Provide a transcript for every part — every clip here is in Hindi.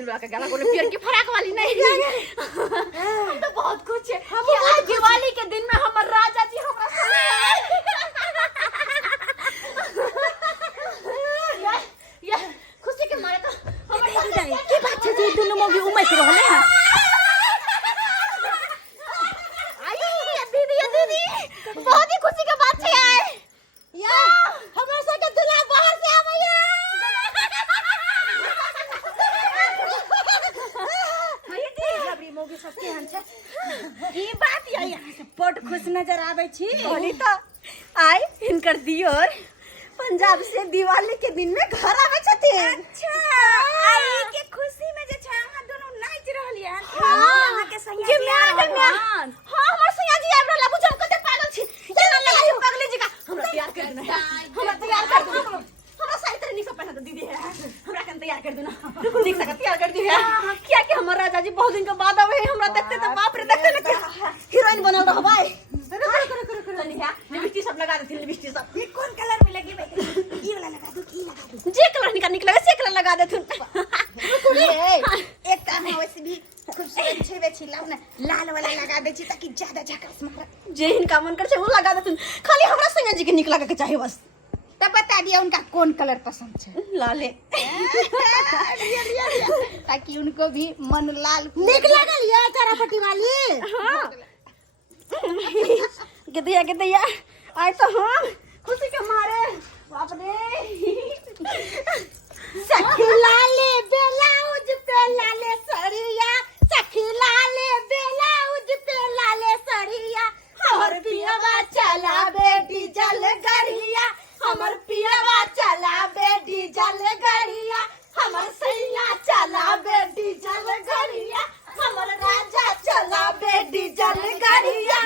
दिलवा के गला बोले पियर की फराक वाली नहीं हम तो बहुत खुश है कि आज दिवाली के दिन में हमर राजा जी हमरा या खुशी के मारे तो हमर की बात है जे दुनु मौगी उमैत रहले हैं दीदी बहुत ही खुशी के बात है या हमरा से के दुल्हा बाहर से आबैया जबरी मौगी सबके हन छै ई बात यही से बड़ खुश नजर आबै छी बोली तो आई इनकर दियोर पंजाब से दिवाली के दिन में घर आवे छथिन। अच्छा आई के खुशी में जे छै अहाँ दोनों नाच रहलिए अहाँ के संग हां हमर सैया जी आब रहला बुझम कते पागल छी केना लगा पगली जी का हमरा तैयार कर देना हमरा तैयार कर देना हमरा सारी तरह निक पहना तो दीदी है हमरा कन तैयार कर देना बिल्कुल निक से तैयार कर दी है क्या कि हमर राजा जी बहुत दिन के बाद आवे हमरा देखते तो बाप रे देखते ना हीरोइन बनल रह भाई करो लिपस्टिक सब लगा देथिन लिपस्टिक सब ये कौन कलर में लगी भाई ई वाला लगा दो की लगा दो जे कलर निक लगे से कलर लगा देथिन एक काम है वैसे भी खूबसूरत छेबे छी लाओ ना लाल वाला लगा दे छी ताकि ज्यादा झकास मारे जे इनका मन कर छै वो लगा देथिन खाली हमरा सैया जी के निक लगे के चाहिए बस तब बता दिया उनका कौन कलर पसंद है लाले ताकि उनको भी मन लाल निक लगल या चारापट्टी वाली हां के दिया आए तो हम खुशी के मारे बाप रे सखी लाले ब्लाउज पे लाले सड़िया सखी लाले ब्लाउज पे लाले सड़िया हमर पियवा चला बे डीजल गरिया हमर पियवा चला बे डीजल गरिया हमर सैया चला बे डीजल गरिया हमर राजा चला बे डीजल गरिया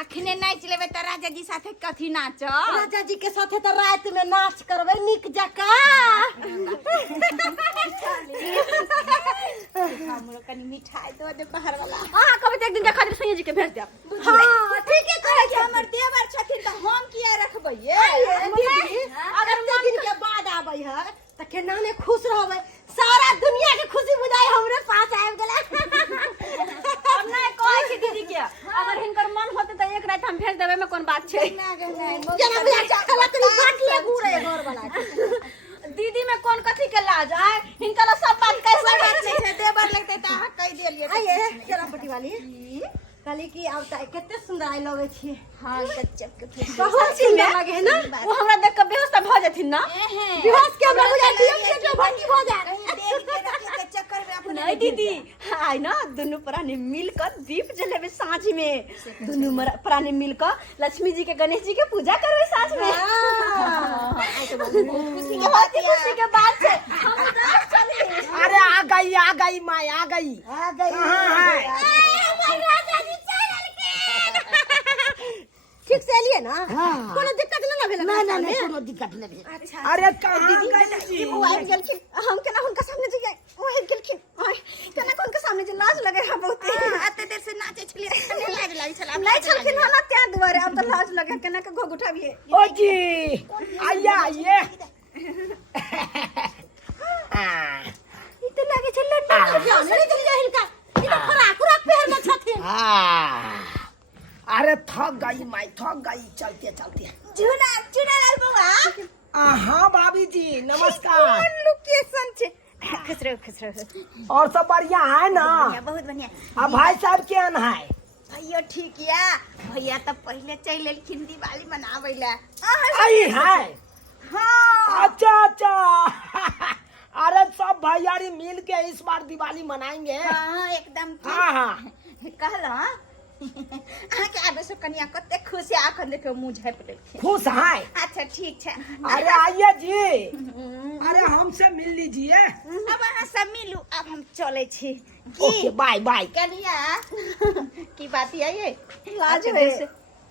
अखने नाच लेबे त राजा जी साथे कथी नाच राजा जी के साथे तो रात में नाच करबे निक जका हमरो कनी मिठाई दो दे बाहर वाला हां कभी एक दिन के खातिर सैया जी के भेज दे हां ठीक है कहै छै हमर देवर छथिन त हम किया रखबै ये दीदी अगर दिन के बाद आबै है त केना ने खुश रहबै सारा दुनिया के खुशी बुझाई हमरे पास आबि गेलै अब नहीं कहै छी दीदी के अगर हिनकर मन होते त एक रात हम भेज देबै में कोन बात छै जना बुझा चला तनी बात ले घूरे घर वाला दीदी में कौन कथी के लाज आए हिनका सब बात कैसे बात छै देवर लगते त अहाँ कह देलिए आइए चारापट्टी वाली कहली कि अब त कते सुंदर आई लगे छी हां गजब के बहुत सुंदर लगे है ना वो हमरा देख के बेहोश त भ जथिन ना बेहोश के हमरा बुझा दियो के भंगी भ जा देख के रखे के चक्कर में अपन नहीं दीदी आई ना दोनों प्राणी मिलकर दीप जलेबे साँझ में दोनों प्राणी मिलकर लक्ष्मी जी के गणेश जी के पूजा करबे साँझ में खुशी के बात है हम दोनों चली अरे आ गई माँ आ गई ठीक से लिए ना कोनो दिक्कत ना भेल ना कोनो दिक्कत नहीं अच्छा अरे कहाँ गई वो आबि गेलखिन हम केना हुनका सामने जे ओ आबि गेलखिन केना हुनका सामने जे लाज लगे है बहुत अते देर से नाचे छलिए नहीं लाज लागे छला नहीं छलखिन ना त्या दुआरे अब तो लाज लगे केना के घोग उठाबिए ओ जी आइए ई तो लागे छै लड्डू जानले चल जा हिनका ई तो फराक पहन के छथिन अरे थक गई माई थक गई चलते चलते चुना लाल बुआ हाँ भाभी जी नमस्कार लोकेशन छे खुश रहो और सब बढ़िया है ना बहुत बढ़िया अब भाई साहब केहन है भैया ठीक या भैया तो पहले चल लेलखिन दिवाली मनावे ला आई है हां अच्छा अरे सब भैयारी मिल के इस बार दिवाली मनाएंगे हां एकदम हाँ कहला आके आबे से कनिया कते खुश है आखन देखो मुंह झाँप लेलखिन खुश है अच्छा ठीक है अरे आइए जी अरे हमसे मिल लीजिए अब अहाँ सब मिलू अब हम चले छी ओके बाय बाय कनिया की बात ये लाज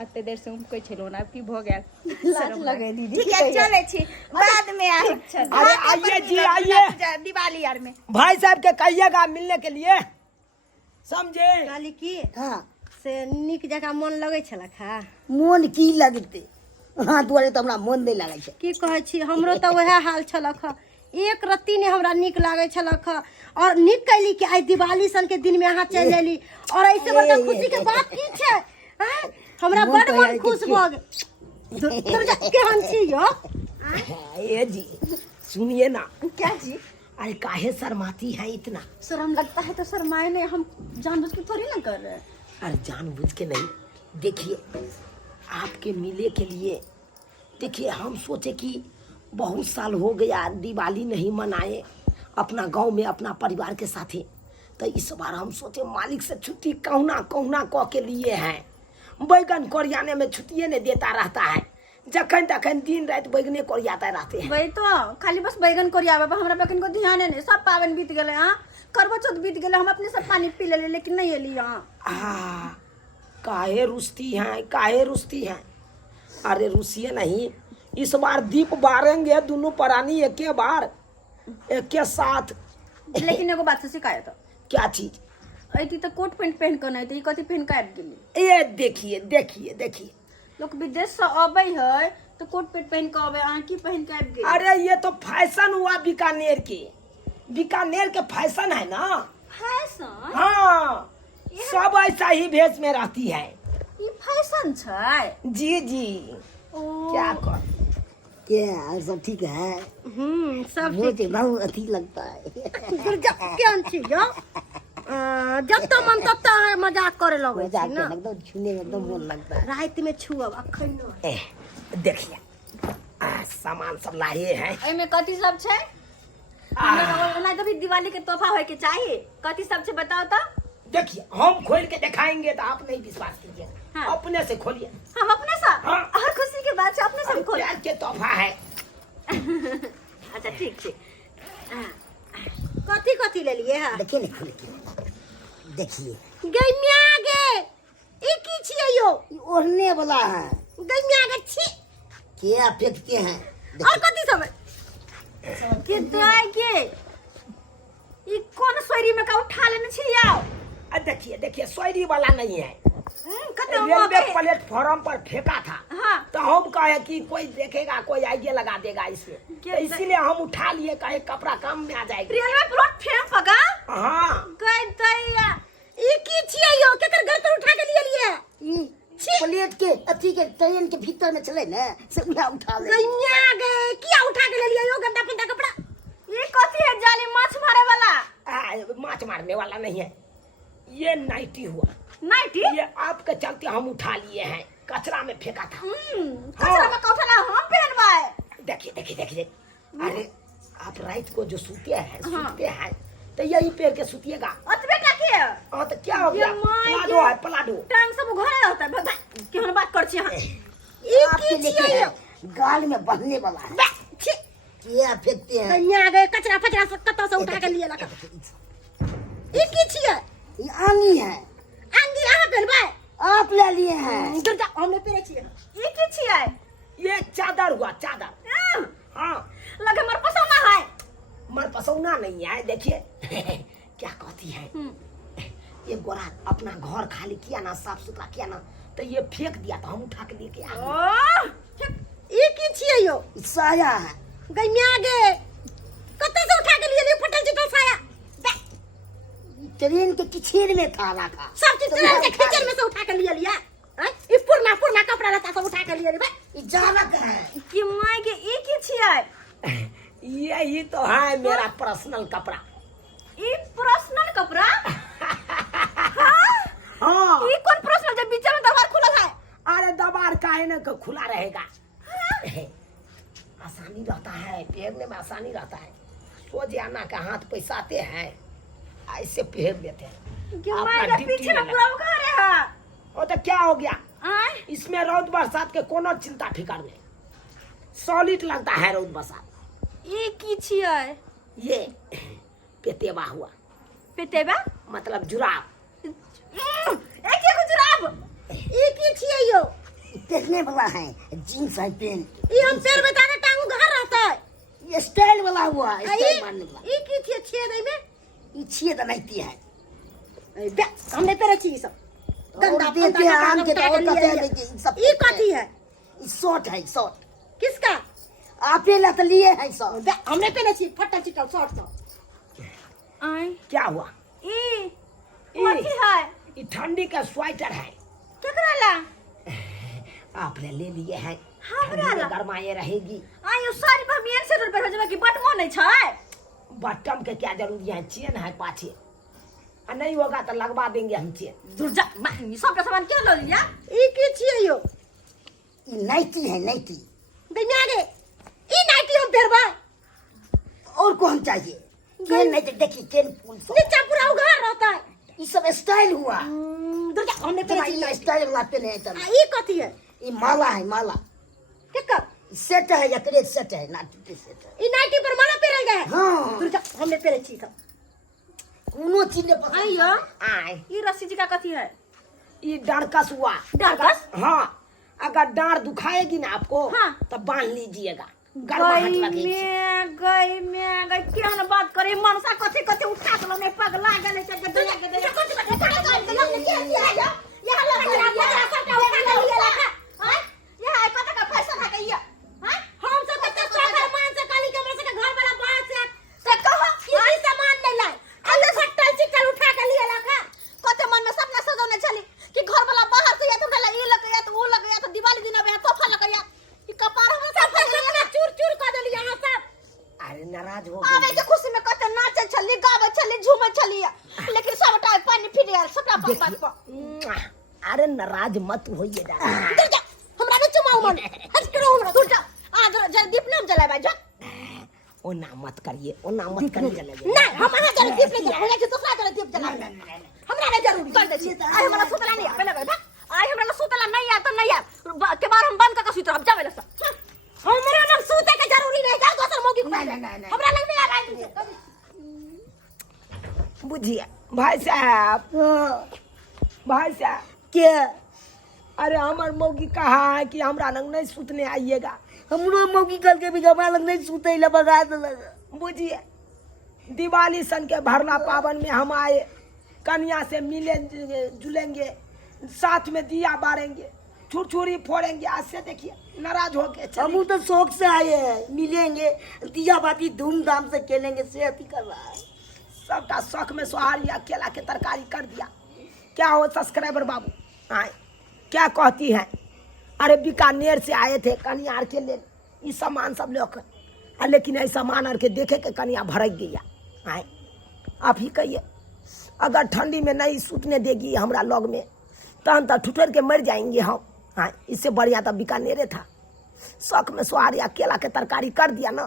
अते देर से हम कोई छलो ना की भ गेल लाज लगे दीदी ठीक है चले छी बाद में आ अरे आइए जी आइए दिवाली यार में भाई साहब के कहिएगा मिलने के लिए समझे काली की हाँ से निक जगह मन लगे छला खा मोन की लगते हाँ दुआरे तो हमरा मन नहीं लागे छै। की कहै छी, हमरो तो वह हाल छलक ह। एक रत्ती ने हमरा निक लागे छलक ह। और निक कैली कि आई दिवाली सन के दिन में अहाँ चल एली और ऐसे बड़का खुशी के बात की छै? हैं? हमरा बड़ मन खुश भ गेल। तोर केहन छी यो? ए जी सुनिए ना। क्या जी? अरे काहे शर्माती है इतना? शर्म लगता है तो शर्माए नहीं, हम जानबूझ के थोड़ी ना कर रहे हैं। अरे जानबूझ के नहीं, देखिए आपके मिले के लिए, देखिए हम सोचे कि बहुत साल हो गया दिवाली नहीं मनाए अपना गांव में अपना परिवार के साथ, तो इस बार हम सोचे मालिक से छुट्टी कहुना कहुना कह के लिए हैं। बैगन कोरियाने में छुट्टिए नहीं देता रहता है, जखन तखन दिन रात बैगने कोरियाते रहते हैं। वही तो खाली बस बैगन कोरियावे बा, हमरा बैगन को ध्यान नहीं। सब पावन बीत गए, हाँ करवा चौथ बीत गए, हम अपने सब पानी पी ले लेकिन नहीं एली यहाँ। काहे रुस्ती हैं, काहे रुस्ती हैं? अरे रुसिए नहीं, इस बार दीप बारेंगे दोनों प्राणी एक बार एक के साथ। लेकिन एगो बात से शिकायत, क्या चीज? ऐती तो कोट पैंट पहन कर नहीं, कथी पहन के आबि गेली? ये देखिए देखिए देखिए, लोग विदेश से अबै है तो कोट पैंट पहन के अबै, अहाँ की पहन के आबि गेली? अरे ये तो फैशन हुआ बीकानेर के, बीकानेर के फैशन है ना। फैशन? हाँ सब ऐसा ही भेष में रहती है। ये फैशन छै? जी जी। ओ क्या कर, क्या सब ठीक है? सब मुझे बहुत अच्छी लगता है। केहन छी यो? जब तो मन तब तो मजाक करे लगे छी मजाक ना। एकदम छूने में एकदम मन लगता है। रात में छुअब अखन न। देखिए सामान सब लाए हैं। एमे कथी सब छै? हमरा ओना तो भी दिवाली के तोहफा होय के चाहिए, कथी सब छै बताओ तो। देखिए हम खोल के दिखाएंगे तो आप नहीं विश्वास कीजिए। हाँ। अपने से खोलिए। हम अपने से? हाँ। और खुशी के बात है अपने से खोल। प्यार के तोहफा है। अच्छा ठीक ठीक। कथी कथी ले लिए है? देखिए नहीं खोल के देखिए। गैमिया गे ई की छियै यो? ओढ़ने वाला है। गैमिया गे छी। क्या फेंकते हैं? और कथी सब है? के दाई के ई कौन सोरी में का उठा लेने छी याओ? देखिए देखिए सोयरी वाला नहीं है, कते रेलवे प्लेटफॉर्म पर फेंका था। हाँ। तो हम कहे कि कोई देखेगा, कोई आइडिया लगा देगा इसमें, तो इसीलिए हम उठा लिए, कहे कपड़ा काम में आ जाएगा। रेलवे प्लेट फेंक पका? हाँ गई दैया ई की छियै यो? केकर घर पर उठा के लिए? प्लेट के अथी के ट्रेन के भीतर में चले ना से उठा ले। गैमिया गे किया उठा के ले लिए यो गंदा फंदा कपड़ा? ये कथी है? जाली माछ मारे वाला? माछ मारने वाला नहीं है, ये नाइटी हुआ। नाइटी? ये आपके चलते हम उठा लिए हैं, कचरा में फेंका था। कचरा में कौठला हम पहनवाए। देखिए देखिए देखिए, अरे आप रात को जो सूते हैं तो यही पैर के सूतिएगा। अतबे का के? हाँ तो क्या हो गया? ये माय पलाडो है पलाडो। टांग सब घरे रहता है बता केहन बात कर छी। ई आपके की लेके छियै यो? है, गाल में बहने वाला है। छी क्या फेंकते हैं? गैमिया गे कचरा फचरा सब कतौ से उठा के लिए लगा। ई की छियै? ये आंगी है, आंगी अहाँ पहनबाय? आप ले लिए हैं। दुर्गा हमने पेरे छियै। ई की छियै? ये चादर हुआ, चादर। हाँ लगे मर पसंद है। मर पसौना नहीं है। देखिए क्या कहती है, ये गोरा अपना घर खाली किया ना, साफ सुथरा किया ना, तो ये फेंक दिया तो हम उठा के लेके आ गए। ई की छियै यो? साया है। गैमिया गे कतौ से उठा के लिए फटल चिटल साया? ट्रेन के किचेर में था रखा। सब चीज ट्रेन के खींचर में से उठा के लिए लिया। ई पुरना पुरना कपड़ा रहता सब उठा के लिए रे बे। जानक है कि माय के ई की छियै? यही तो है मेरा पर्सनल कपड़ा। ई पर्सनल कपड़ा? हाँ ई कौन पर्सनल जब बीच में दरवाजा खुला है? अरे दबार काहे न खुला रहेगा। आसानी रहता है, पहनने में आसानी रहता है। सोच आना का हाथ पैसाते हैं, ऐसे पहन लेते हैं। कि अपना माय के ड्यूटी पीछे में में पूरा घर है। वो तो क्या हो गया, आय इसमें रौद बरसात के कोनो चिंता फिकर नहीं, सॉलिड लगता है रौद बरसात। ई की छियै? ये पेतेवा हुआ, पेटेबा मतलब जुराब। एक एगो जुराब। ई की छियै यो? पहनने वाला है, जींस है पैंट। ई हम पैर में जाके टांगू घर रहता है। ये स्टाइल वाला हुआ, स्टाइल मारने वाला। ई की छियै? छेद में ये छेद नहीं है। बे हमने पेरे छी ई सब। गंदा देते हैं आम के तो और कहते हैं कि सब ई कथी है? शॉर्ट है शॉर्ट। किसका? आपे ला तो लिए है शॉर्ट। हमने पहने छी फटा चिटल शॉर्ट सा। आई क्या हुआ? ई कथी है? ये ठंडी का स्वेटर है। केकरा ला? आपने ले लिए हैं। हमरा ठंडी ला? में गरमाए रहेगी। आई सारी भमियन से रोड पर हो जबा कि बटमो नहीं छै। बटम के क्या जरूरी है? चेन है पाछे। नहीं होगा तो लगवा देंगे हम चेन। दूर जा सब सामान क्यों लो लिया? ई की छिए यो? ये नाइटी है नाइटी। दैया गे ई नाइटी हम फेरबा। और कौन चाहिए? चेन नहीं तो देखिए चेन फुल सब। नीचे पूरा उघार रहता है। ये सब स्टाइल हुआ। दूर जा हमने पहने। स्टाइल लाते नहीं चल। ई कथी है? ये माला है माला। केकर? सेट है या क्रेज सेट है नाइटी के सेट है। ई नाइटी पर माला पहनल गया है। हाँ। दूर जा हमने पहने छी सब। कोनो चीज ने पसंद आई यो आए। ई रस्सी जी का कथी है? ये डांडकस हुआ। डांडकस? हाँ, अगर डांड दुखाएगी ना आपको हाँ। तो बांध लीजिएगा। गरमाहट गई लगेगी। में क्या ना बात करे मनसा कथी कथी उठा के लो नहीं पगला गेले से गदला गदला कथी कथी उठा के लो के किया है यो यहां लग गया सबटा उठा के लिए रखा हां यहां है कत का पैसा था गया हां हम सब कत सागर मान से काली के हमरा से घर वाला बाहर से कहो ये सामान नहीं लाए अंदर फटल चिकल उठा के लिए रखा कते मन में सपना सजौने चली कि घर वाला बाहर से या तो लगे ये लगे या तो वो लगे या तो दिवाली दिन आवे तोहफा लगे या ई कपार हमरा सब सपना चूर चूर कर देली यहां सब। अरे नाराज हो आवे के खुशी में कते नाचे छली गावे छली झूमे छली लेकिन सबटा पानी फिर यार सबटा बात को। अरे नाराज मत होइए जा। दूर जा हमरा ने चुमाऊ मन हट करो हमरा दूर जा आ जरा दीप नाम जलाए भाई जा ओ ना मत करिए ओ ना मत करिए। नहीं हम वहां जरा दीप नहीं जला होया दूसरा जरा दीप जला हमरा ने जरूर कर दे छी आई हमरा सुतला नहीं पहले कर आई हमरा सुतला नहीं आ तो नहीं आ के बार हम बंद कर सुत हम जावे लसा हमरा ना सुते के जरूरी नहीं जा दोसर मौकी नहीं। हमरा लग नहीं आ रहा बुझिए भाई साहब भाई साहब क्या? अरे हमार मौगी कहा है कि हमरा लग नहीं सुतने आइएगा। हमरो मौकी कल के भी गमा लग नहीं सुते ला बगा देलक। बुझिए दिवाली सन के भरला पावन में हम आए कन्या से मिले जुलेंगे साथ में दिया बारेंगे छुरछुरी फोड़ेंगे। आज से देखिए नाराज हो के हम तो शौक से आए हैं मिलेंगे दिया बाती धूमधाम से खेलेंगे सेहत ही कर रहा है। सबका शौक में सोहारी केला के तरकारी कर दिया। क्या हो सब्सक्राइबर बाबू आए क्या कहती है? अरे बीकानेर से आए थे कन्या के लिए ये सामान सब लेकर लेकिन ऐसा सामान के देखे के कन्या भड़क गया। आए आप ही कहिए अगर ठंडी में नहीं सूतने देगी हमरा लॉग में तहन तो ठुठर के मर जाएंगे हम। हाँ इससे बढ़िया तो बीकानेरे था। शौक में सोहारी केला के तरकारी कर दिया ना।